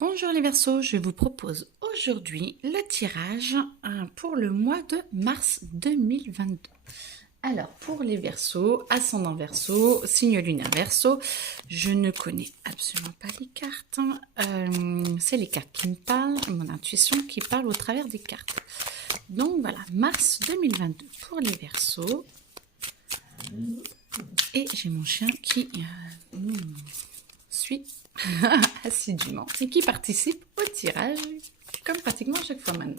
Bonjour les Verseaux, je vous propose aujourd'hui le tirage pour le mois de mars 2022. Alors pour les Verseaux, ascendant Verseau, signe lunaire Verseau, je ne connais absolument pas les cartes. C'est les cartes qui me parlent, mon intuition qui parle au travers des cartes. Donc voilà, mars 2022 pour les Verseaux. Et j'ai mon chien qui suit assidûment et qui participe au tirage comme pratiquement chaque fois maintenant.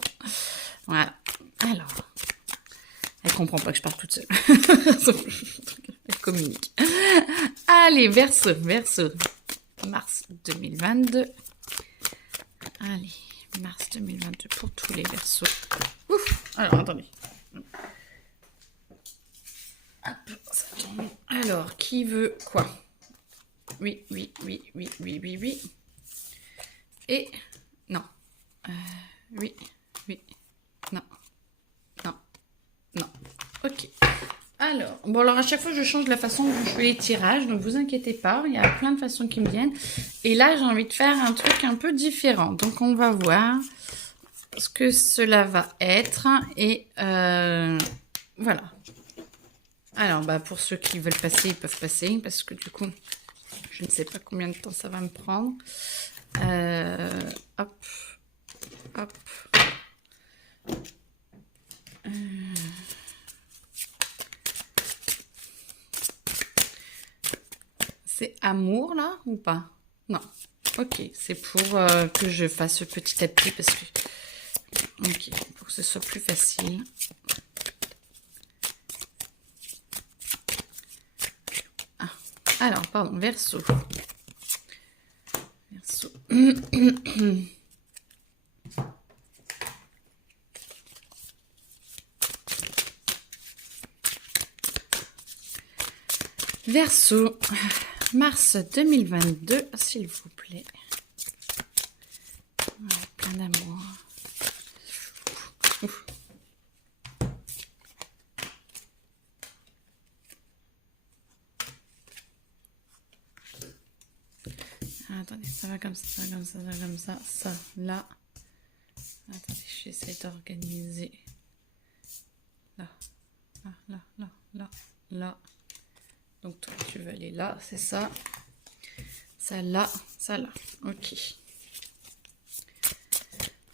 Voilà. Alors, elle comprend pas que je parle toute seule. Elle communique. Allez, Verseau, mars 2022. Allez, mars 2022 pour tous les Verseaux. Ouf. Alors, attendez. Hop, ça tombe. Alors, qui veut quoi? Oui. Et non. Oui. Non. Ok. Alors à chaque fois, je change la façon dont je fais les tirages, donc vous inquiétez pas, il y a plein de façons qui me viennent. Et là, j'ai envie de faire un truc un peu différent. Donc, on va voir ce que cela va être. Et voilà. Alors, pour ceux qui veulent passer, ils peuvent passer, parce que du coup, je ne sais pas combien de temps ça va me prendre. Hop. C'est amour, là, ou pas? Non. Ok, c'est pour que je fasse petit à petit, parce que... Ok, pour que ce soit plus facile. Alors, pardon, Verseau. Verseau, mars 2022, s'il vous plaît. Voilà, plein d'amour. Attendez, ça va comme ça, ça, là. Attendez, j'essaie d'organiser. Là. Donc toi, tu vas aller là, c'est ça. Ça là. Ok.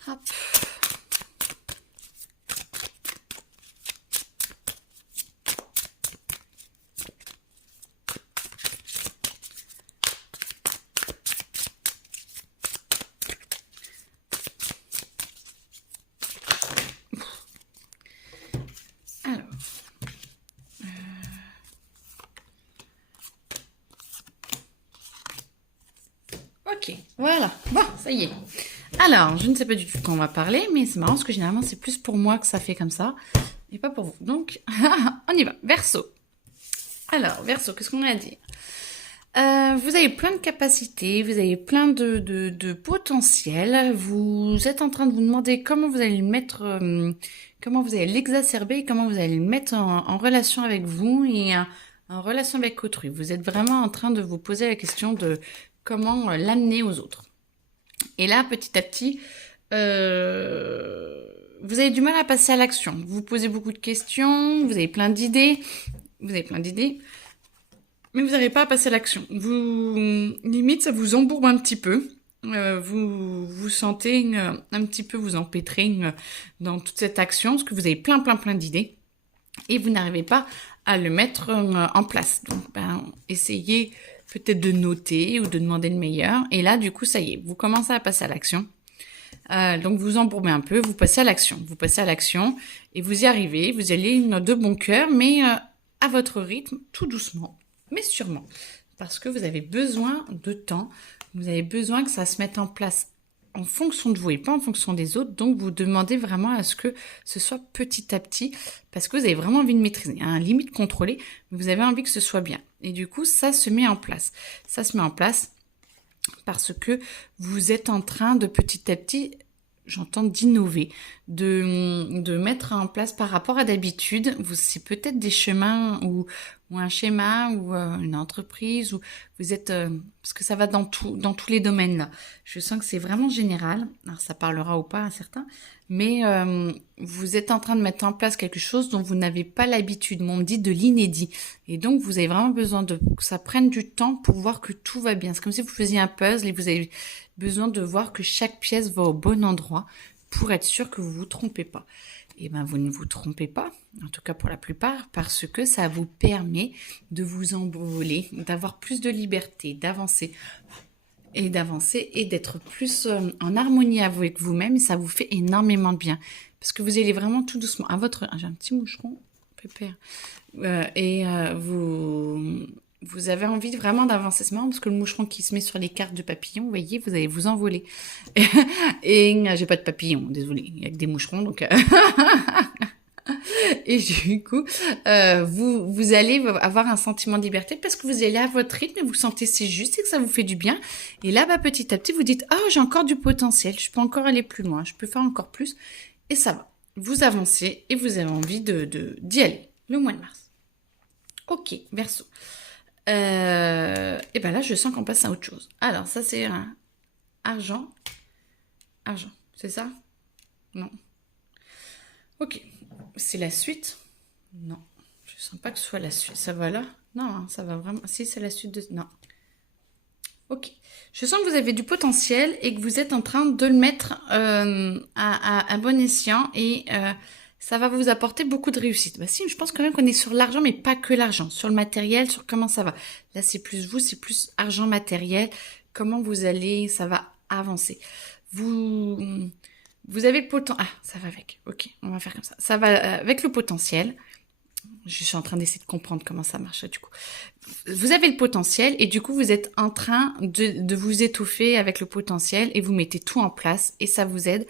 Hop. Ok, voilà. Bon, ça y est. Alors, je ne sais pas du tout de quoi on va parler, mais c'est marrant parce que généralement, c'est plus pour moi que ça fait comme ça, et pas pour vous. Donc, on y va. Verseau. Alors, Verseau, qu'est-ce qu'on a à dire? Vous avez plein de capacités, vous avez plein de potentiel. Vous êtes en train de vous demander comment vous allez le mettre, comment vous allez l'exacerber, comment vous allez le mettre en relation avec vous et en relation avec autrui. Vous êtes vraiment en train de vous poser la question de comment l'amener aux autres. Et là, petit à petit, vous avez du mal à passer à l'action. Vous vous posez beaucoup de questions, vous avez plein d'idées, mais vous n'arrivez pas à passer à l'action. Limite, ça vous embourbe un petit peu. Vous vous sentez un petit peu vous empêtrer dans toute cette action, parce que vous avez plein d'idées, et vous n'arrivez pas à le mettre en place. Donc, essayez peut-être de noter ou de demander le meilleur. Et là, du coup, ça y est, vous commencez à passer à l'action. Donc, vous embourbez un peu, vous passez à l'action. Et vous y arrivez. Vous allez de bon cœur, mais à votre rythme, tout doucement, mais sûrement. Parce que vous avez besoin de temps. Vous avez besoin que ça se mette en place en fonction de vous et pas en fonction des autres. Donc, vous demandez vraiment à ce que ce soit petit à petit, parce que vous avez vraiment envie de maîtriser, limite contrôler, mais vous avez envie que ce soit bien. Et du coup, ça se met en place. Ça se met en place parce que vous êtes en train de petit à petit, j'entends, d'innover, de mettre en place par rapport à d'habitude. C'est peut-être des chemins où ou un schéma ou une entreprise ou vous êtes parce que ça va dans tous les domaines là. Je sens que c'est vraiment général. Alors ça parlera ou pas à certains, mais vous êtes en train de mettre en place quelque chose dont vous n'avez pas l'habitude. On me dit de l'inédit et donc vous avez vraiment besoin que ça prenne du temps pour voir que tout va bien. C'est comme si vous faisiez un puzzle et vous avez besoin de voir que chaque pièce va au bon endroit pour être sûr que vous vous trompez pas. Eh ben, vous ne vous trompez pas, en tout cas pour la plupart, parce que ça vous permet de vous envoler, d'avoir plus de liberté, d'avancer et d'être plus en harmonie avec vous-même et ça vous fait énormément de bien. Parce que vous allez vraiment tout doucement à votre... J'ai un petit moucheron, pépère. Vous avez envie vraiment d'avancer. C'est marrant parce que le moucheron qui se met sur les cartes de papillons, vous voyez, vous allez vous envoler. Et j'ai pas de papillons, désolé, il y a que des moucherons, donc... Et du coup, vous allez avoir un sentiment de liberté parce que vous allez à votre rythme et vous sentez c'est juste et que ça vous fait du bien. Et là, bah, petit à petit, vous dites « Ah, j'ai encore du potentiel, je peux encore aller plus loin, je peux faire encore plus. » Et ça va. Vous avancez et vous avez envie d'y aller le mois de mars. Ok, Verseau. Et ben là, je sens qu'on passe à autre chose. Alors, ça, c'est un argent. Argent, c'est ça? Non. Ok. C'est la suite? Non. Je sens pas que ce soit la suite. Ça va là? Non, hein, ça va vraiment... Si, c'est la suite de... Non. Ok. Je sens que vous avez du potentiel et que vous êtes en train de le mettre à bon escient et ça va vous apporter beaucoup de réussite. Bah si, je pense quand même qu'on est sur l'argent, mais pas que l'argent. Sur le matériel, sur comment ça va. Là, c'est plus vous, c'est plus argent matériel. Comment vous allez... Ça va avancer. Vous avez le potentiel... Ah, ça va avec. Ok, on va faire comme ça. Ça va avec le potentiel. Je suis en train d'essayer de comprendre comment ça marche, du coup. Vous avez le potentiel et du coup, vous êtes en train de vous étouffer avec le potentiel et vous mettez tout en place et ça vous aide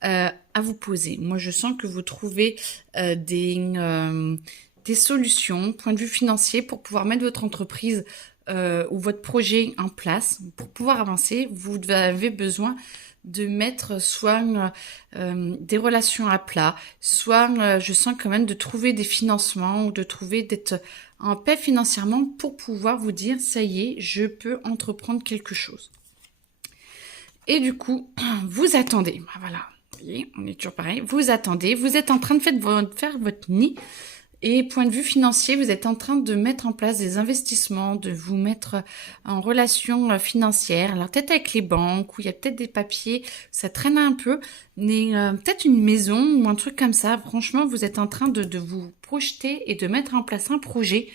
à vous poser. Moi, je sens que vous trouvez des solutions, point de vue financier, pour pouvoir mettre votre entreprise ou votre projet en place. Pour pouvoir avancer, vous avez besoin de mettre soit des relations à plat, soit je sens quand même de trouver des financements ou de trouver d'être en paix financièrement pour pouvoir vous dire ça y est, je peux entreprendre quelque chose. Et du coup, vous attendez. Voilà, vous voyez, on est toujours pareil. Vous attendez, vous êtes en train de faire votre nid. Et point de vue financier, vous êtes en train de mettre en place des investissements, de vous mettre en relation financière. Alors peut-être avec les banques, où il y a peut-être des papiers, ça traîne un peu, mais peut-être une maison ou un truc comme ça. Franchement, vous êtes en train de vous projeter et de mettre en place un projet.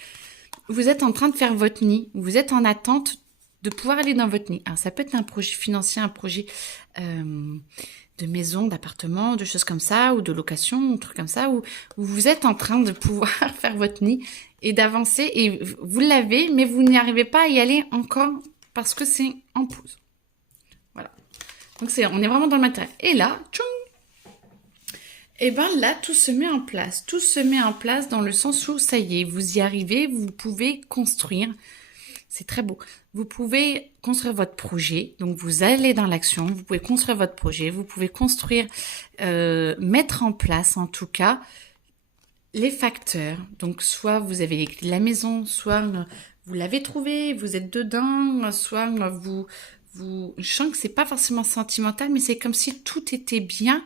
Vous êtes en train de faire votre nid. Vous êtes en attente de pouvoir aller dans votre nid. Alors ça peut être un projet financier, un projet... de maison, d'appartement, de choses comme ça, ou de location, un truc comme ça, où vous êtes en train de pouvoir faire votre nid et d'avancer, et vous l'avez, mais vous n'y arrivez pas à y aller encore parce que c'est en pause. Voilà. Donc on est vraiment dans le matériel. Et là, tchoum, et ben là, tout se met en place. Tout se met en place dans le sens où, ça y est, vous y arrivez, vous pouvez construire. C'est très beau. Vous pouvez construire votre projet, donc vous allez dans l'action, vous pouvez construire votre projet, vous pouvez construire, mettre en place en tout cas les facteurs. Donc soit vous avez les clés de la maison, soit vous l'avez trouvé, vous êtes dedans, soit je sens que c'est pas forcément sentimental, mais c'est comme si tout était bien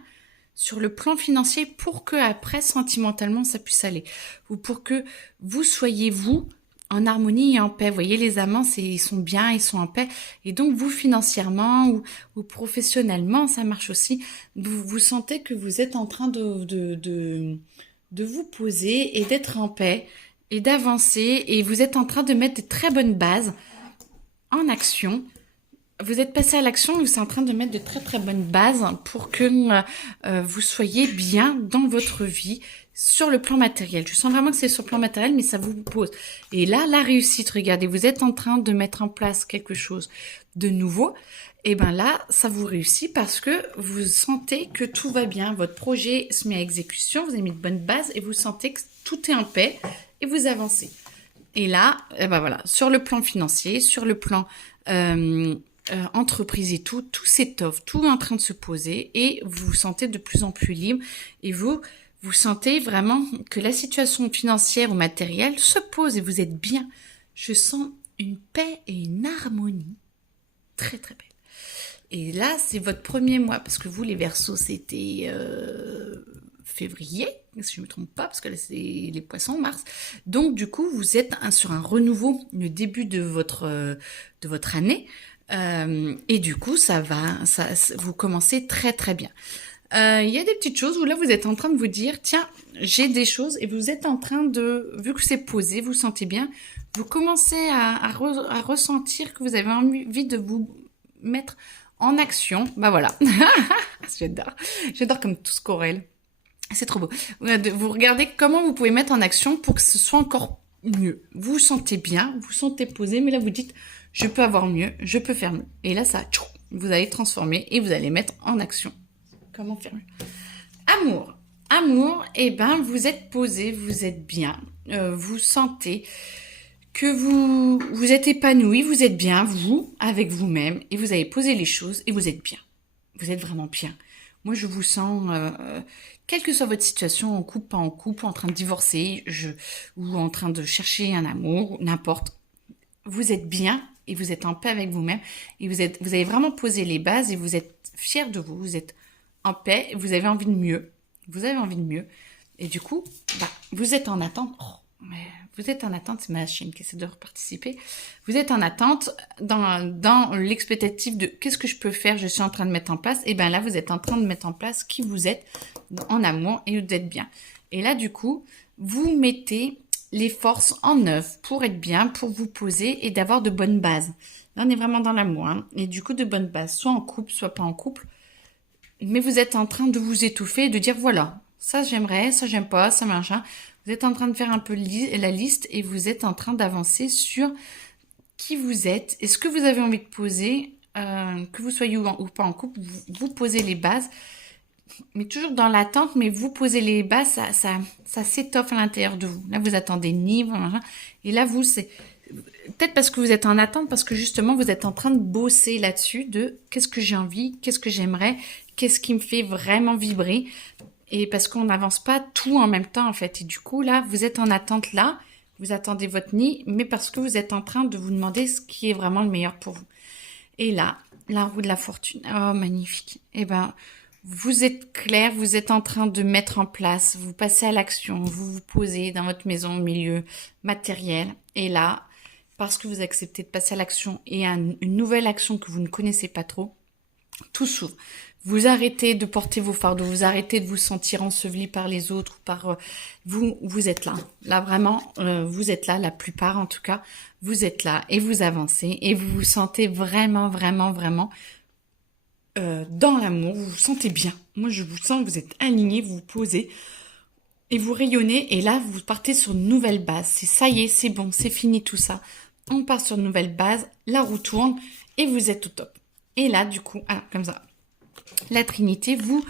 sur le plan financier pour que après sentimentalement ça puisse aller, ou pour que vous soyez vous en harmonie et en paix. Vous voyez, les amants, ils sont bien, ils sont en paix. Et donc, vous, financièrement ou professionnellement, ça marche aussi. Vous sentez que vous êtes en train de vous poser et d'être en paix et d'avancer. Et vous êtes en train de mettre de très bonnes bases en action. Vous êtes passé à l'action, vous êtes en train de mettre de très très bonnes bases pour que vous soyez bien dans votre vie sur le plan matériel. Je sens vraiment que c'est sur le plan matériel, mais ça vous pose. Et là, la réussite, regardez, vous êtes en train de mettre en place quelque chose de nouveau. Et ben là, ça vous réussit parce que vous sentez que tout va bien. Votre projet se met à exécution, vous avez mis de bonnes bases et vous sentez que tout est en paix et vous avancez. Et là, eh ben voilà, sur le plan financier, sur le plan entreprise et tout s'étoffe, tout est en train de se poser et vous vous sentez de plus en plus libre et vous Vous sentez vraiment que la situation financière ou matérielle se pose et vous êtes bien. Je sens une paix et une harmonie très très belle. Et là, c'est votre premier mois, parce que vous, les Verseaux, c'était février, si je ne me trompe pas, parce que là, c'est les Poissons, mars. Donc, du coup, vous êtes sur un renouveau, le début de votre année. Et du coup, vous commencez très très bien. Il y a des petites choses où là, vous êtes en train de vous dire, tiens, j'ai des choses, et vous êtes en train de, vu que c'est posé, vous sentez bien, vous commencez à ressentir que vous avez envie de vous mettre en action. Bah voilà. J'adore comme tout ce Corel. C'est trop beau. Vous regardez comment vous pouvez mettre en action pour que ce soit encore mieux. Vous vous sentez bien, vous vous sentez posé, mais là vous dites, je peux avoir mieux, je peux faire mieux. Et là, vous allez transformer et vous allez mettre en action. Comment faire mieux? Amour, eh ben, vous êtes posé, vous êtes bien, vous sentez que vous êtes épanoui, vous êtes bien, vous, avec vous-même, et vous avez posé les choses, et vous êtes bien. Vous êtes vraiment bien. Moi, je vous sens, quelle que soit votre situation, en couple, pas en couple, en train de divorcer, ou en train de chercher un amour, n'importe. Vous êtes bien, et vous êtes en paix avec vous-même, et vous avez vraiment posé les bases, et vous êtes fier de vous êtes en paix, vous avez envie de mieux. Vous avez envie de mieux. Et du coup, vous êtes en attente. Vous êtes en attente, c'est ma chaîne qui essaie de participer. Vous êtes en attente dans l'expectative de qu'est-ce que je peux faire, je suis en train de mettre en place. Et bien là, vous êtes en train de mettre en place qui vous êtes en amour et vous êtes bien. Et là, du coup, vous mettez les forces en œuvre pour être bien, pour vous poser et d'avoir de bonnes bases. Là, on est vraiment dans l'amour. Hein. Et du coup, de bonnes bases, soit en couple, soit pas en couple. Mais vous êtes en train de vous étouffer et de dire voilà, ça j'aimerais, ça j'aime pas, ça machin. Vous êtes en train de faire un peu la liste et vous êtes en train d'avancer sur qui vous êtes et ce que vous avez envie de poser, que vous soyez ou pas en couple, vous posez les bases, mais toujours dans l'attente, mais vous posez les bases, ça s'étoffe à l'intérieur de vous. Là, vous attendez niveau, machin, et là, c'est peut-être parce que vous êtes en attente, parce que justement, vous êtes en train de bosser là-dessus de qu'est-ce que j'ai envie, qu'est-ce que j'aimerais, qu'est-ce qui me fait vraiment vibrer. Et parce qu'on n'avance pas tout en même temps, en fait. Et du coup, là, vous êtes en attente là, vous attendez votre nid, mais parce que vous êtes en train de vous demander ce qui est vraiment le meilleur pour vous. Et là, la roue de la fortune. Oh, magnifique. Eh ben, vous êtes clair, vous êtes en train de mettre en place, vous passez à l'action, vous vous posez dans votre maison au milieu matériel. Et là, parce que vous acceptez de passer à l'action et à une nouvelle action que vous ne connaissez pas trop, tout s'ouvre. Vous arrêtez de porter vos fardeaux, vous arrêtez de vous sentir enseveli par les autres, vous êtes là. Là vraiment, vous êtes là, la plupart en tout cas, vous êtes là et vous avancez et vous vous sentez vraiment, vraiment, vraiment dans l'amour, vous vous sentez bien. Moi je vous sens, vous êtes aligné, vous vous posez et vous rayonnez et là vous partez sur une nouvelle base. C'est ça y est, c'est bon, c'est fini tout ça. On part sur une nouvelle base, la roue tourne et vous êtes au top. Et là du coup, comme ça. La Trinité, vous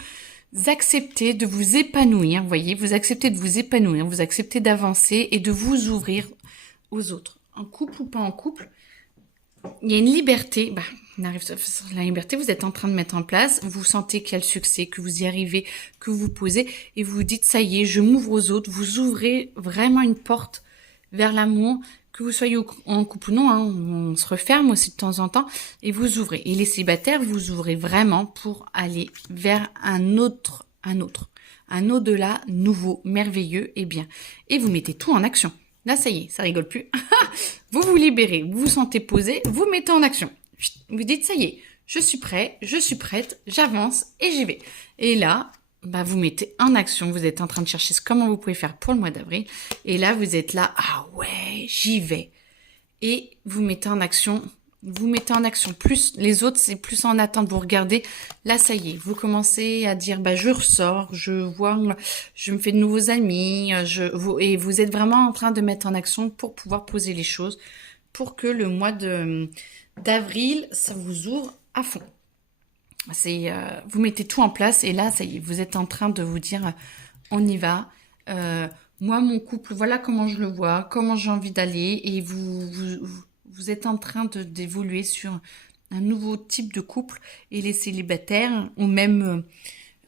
acceptez de vous épanouir, vous voyez, vous acceptez de vous épanouir, vous acceptez d'avancer et de vous ouvrir aux autres. En couple ou pas en couple, il y a une liberté, on arrive sur la liberté, vous êtes en train de mettre en place, vous sentez qu'il y a le succès, que vous y arrivez, que vous vous posez et vous vous dites, ça y est, je m'ouvre aux autres, vous ouvrez vraiment une porte vers l'amour, que vous soyez en couple ou non, hein, on se referme aussi de temps en temps, et vous ouvrez. Et les célibataires, vous ouvrez vraiment pour aller vers un au-delà nouveau, merveilleux et bien. Et vous mettez tout en action. Là, ça y est, ça rigole plus. Vous vous libérez, vous vous sentez posé, vous mettez en action. Vous dites, ça y est, je suis prêt, je suis prête, j'avance et j'y vais. Et là, vous mettez en action, vous êtes en train de chercher comment vous pouvez faire pour le mois d'avril. Et là, vous êtes là, ah ouais, j'y vais. Et vous mettez en action, plus les autres, c'est plus en attente, vous regardez, là, ça y est, vous commencez à dire, je ressors, je me fais de nouveaux amis, et vous êtes vraiment en train de mettre en action pour pouvoir poser les choses, pour que le mois d'avril, ça vous ouvre à fond. Vous mettez tout en place et là, ça y est, vous êtes en train de vous dire, on y va. Moi, mon couple, voilà comment je le vois, comment j'ai envie d'aller. Et vous êtes en train d'évoluer sur un nouveau type de couple. Et les célibataires, ou même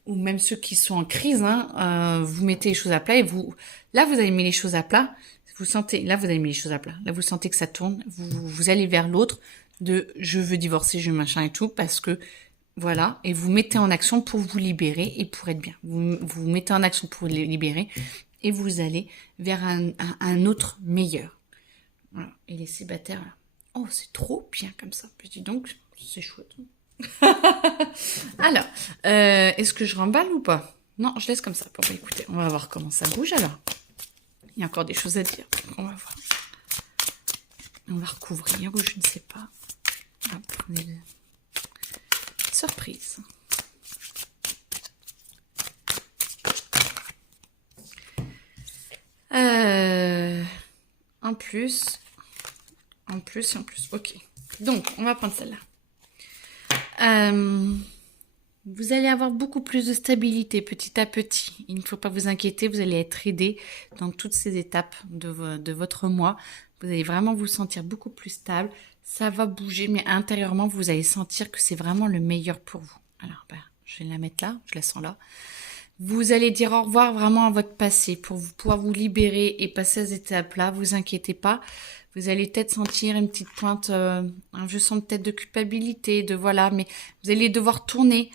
ou même ceux qui sont en crise, hein, vous mettez les choses à plat et là, vous avez mis les choses à plat. Vous sentez, là, vous avez mis les choses à plat. Là, vous sentez que ça tourne. Vous allez vers l'autre de je veux divorcer, je veux machin et tout, parce que voilà. Et vous mettez en action pour vous libérer et pour être bien. Vous mettez en action pour vous libérer et vous allez vers un autre meilleur. Voilà. Et les célibataires, là. Oh, c'est trop bien comme ça. Je dis donc, c'est chouette. Alors, est-ce que je remballe ou pas? Non, je laisse comme ça. Bon, bah, écoutez, on va voir comment ça bouge alors. Il y a encore des choses à dire. On va voir. On va recouvrir ou je ne sais pas. Ah, prenez-le. Surprise. En plus. Ok. Donc, on va prendre celle-là. Vous allez avoir beaucoup plus de stabilité petit à petit. Il ne faut pas vous inquiéter, vous allez être aidé dans toutes ces étapes de votre mois. Vous allez vraiment vous sentir beaucoup plus stable. Ça va bouger, mais intérieurement, vous allez sentir que c'est vraiment le meilleur pour vous. Alors, je vais la mettre là, je la sens là. Vous allez dire au revoir vraiment à votre passé pour pouvoir vous libérer et passer à ces étapes-là. Vous inquiétez pas. Vous allez peut-être sentir une petite pointe, je sens peut-être de culpabilité, de voilà, mais vous allez devoir tourner,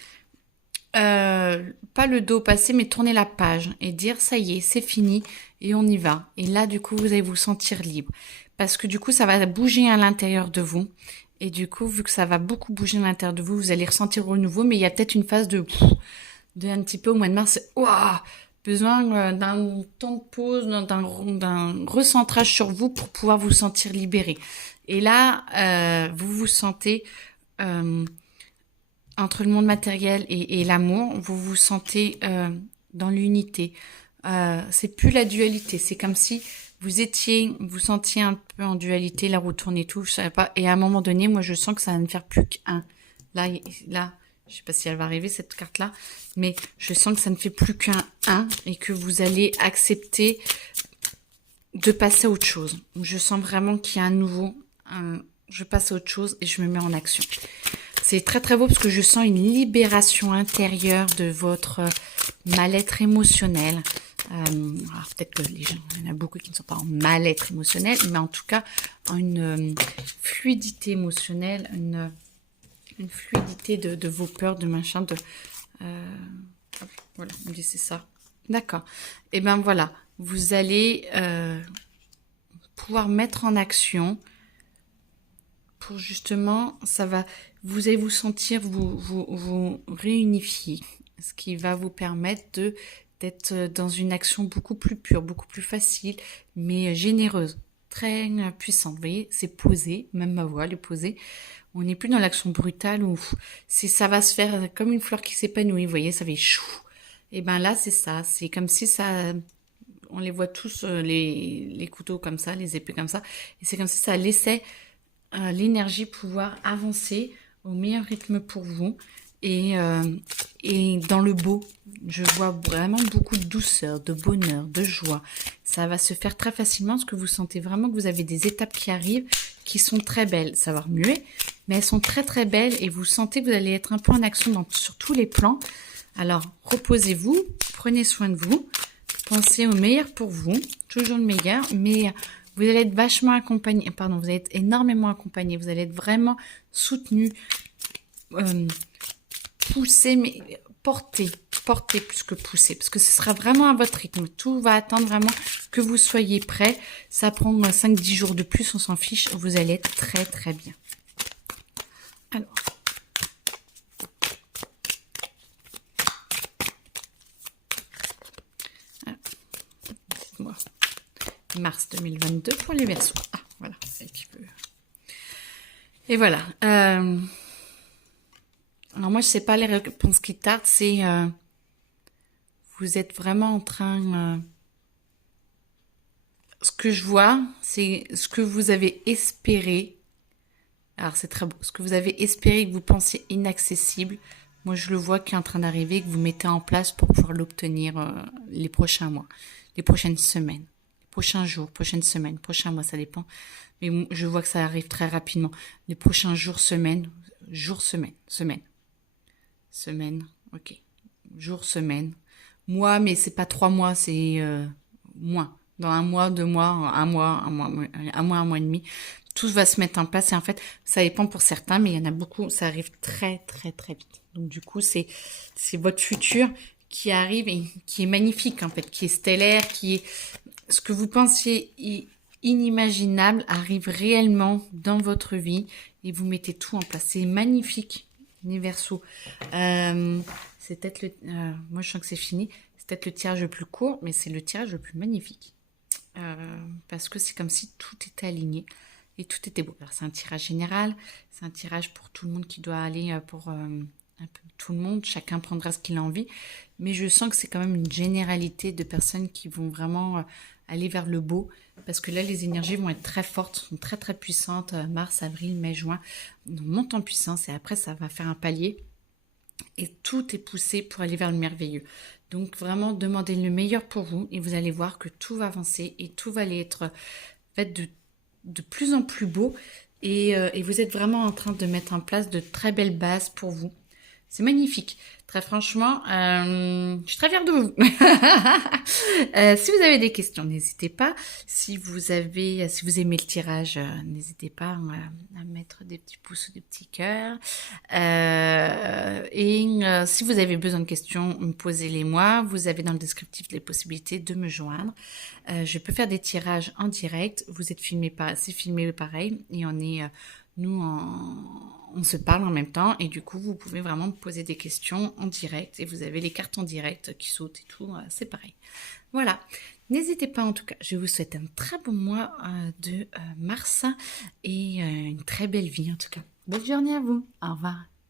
pas le dos au passé, mais tourner la page et dire ça y est, c'est fini et on y va. Et là, du coup, vous allez vous sentir libre. Parce que du coup, ça va bouger à l'intérieur de vous. Et du coup, vu que ça va beaucoup bouger à l'intérieur de vous, vous allez ressentir au nouveau, mais il y a peut-être une phase de un petit peu au mois de mars, ouah, besoin d'un temps de pause, d'un recentrage sur vous pour pouvoir vous sentir libéré. Et là, vous vous sentez entre le monde matériel et l'amour, vous vous sentez dans l'unité. C'est plus la dualité, c'est comme si vous sentiez un peu en dualité, la roue tourne et tout, je savais pas. Et à un moment donné, moi, je sens que ça va ne faire plus qu'un. Là, je sais pas si elle va arriver, cette carte-là, mais je sens que ça ne fait plus qu'un 1 et que vous allez accepter de passer à autre chose. Je sens vraiment qu'il y a je passe à autre chose et je me mets en action. C'est très très beau parce que je sens une libération intérieure de votre mal-être émotionnel. Alors peut-être que il y en a beaucoup qui ne sont pas en mal-être émotionnel, mais en tout cas en une fluidité émotionnelle, une fluidité de vos peurs, de machin, voilà, on dit c'est ça. D'accord. Et ben voilà, vous allez pouvoir mettre en action pour justement, vous allez vous sentir vous réunifier, ce qui va vous permettre d'être dans une action beaucoup plus pure, beaucoup plus facile, mais généreuse, très puissante. Vous voyez, c'est posé, même ma voix, elle est posée. On n'est plus dans l'action brutale où ça va se faire comme une fleur qui s'épanouit, vous voyez, ça fait chou. Et ben là, c'est ça, c'est comme si on les voit tous, les couteaux comme ça, les épées comme ça, et c'est comme si ça laissait l'énergie pouvoir avancer au meilleur rythme pour vous. Et dans le beau, je vois vraiment beaucoup de douceur, de bonheur, de joie. Ça va se faire très facilement parce que vous sentez vraiment que vous avez des étapes qui arrivent qui sont très belles. Ça va remuer, mais elles sont très très belles et vous sentez que vous allez être un peu en action sur tous les plans. Alors, reposez-vous, prenez soin de vous, pensez au meilleur pour vous, toujours le meilleur, mais vous allez être vachement accompagné, vous allez être énormément accompagné, vous allez être vraiment soutenu, poussé, mais porté plus que poussé, parce que ce sera vraiment à votre rythme. Tout va attendre vraiment que vous soyez prêt. Ça prend 5-10 jours de plus, on s'en fiche, vous allez être très très bien. Alors, dites-moi, mars 2022 pour les Verseaux. Ah, voilà, celle qui veut. Et voilà. Alors moi, je sais pas les réponses qui tardent, c'est vous êtes vraiment en train. Ce que je vois, c'est ce que vous avez espéré. Alors c'est très beau. Ce que vous avez espéré, que vous pensiez inaccessible, moi je le vois qui est en train d'arriver, que vous mettez en place pour pouvoir l'obtenir les prochains mois, les prochaines semaines, les prochains jours, prochaines semaines, prochains mois, ça dépend. Mais je vois que ça arrive très rapidement. Les prochains jours, semaines, semaine, ok. jours, semaines, mois, mais c'est pas 3 mois, c'est moins. Dans un mois, 2 mois, un mois et demi, tout va se mettre en place. Et en fait, ça dépend pour certains, mais il y en a beaucoup, ça arrive très, très, très vite. Donc du coup, c'est votre futur qui arrive et qui est magnifique en fait, qui est stellaire, qui est ce que vous pensiez inimaginable arrive réellement dans votre vie et vous mettez tout en place. C'est magnifique, les Verseaux. C'est peut-être moi je sens que c'est fini. C'est peut-être le tirage le plus court, mais c'est le tirage le plus magnifique. Parce que c'est comme si tout était aligné et tout était beau. Alors c'est un tirage général, c'est un tirage pour tout le monde qui doit aller pour un peu tout le monde, chacun prendra ce qu'il a envie, mais je sens que c'est quand même une généralité de personnes qui vont vraiment aller vers le beau, parce que là les énergies vont être très fortes, sont très très puissantes, mars, avril, mai, juin, on monte en puissance et après ça va faire un palier et tout est poussé pour aller vers le merveilleux. Donc vraiment demandez le meilleur pour vous et vous allez voir que tout va avancer et tout va aller être fait de plus en plus beau et vous êtes vraiment en train de mettre en place de très belles bases pour vous. C'est magnifique. Très franchement, je suis très fière de vous. Si vous avez des questions, n'hésitez pas. Si vous aimez le tirage, n'hésitez pas à mettre des petits pouces ou des petits cœurs. Si vous avez besoin de questions, posez-les moi. Vous avez dans le descriptif les possibilités de me joindre. Je peux faire des tirages en direct. Vous êtes c'est filmé pareil. Et on est... on se parle en même temps et du coup, vous pouvez vraiment me poser des questions en direct et vous avez les cartes en direct qui sautent et tout, c'est pareil. Voilà, n'hésitez pas en tout cas, je vous souhaite un très bon mois de mars et une très belle vie en tout cas. Bonne journée à vous, au revoir.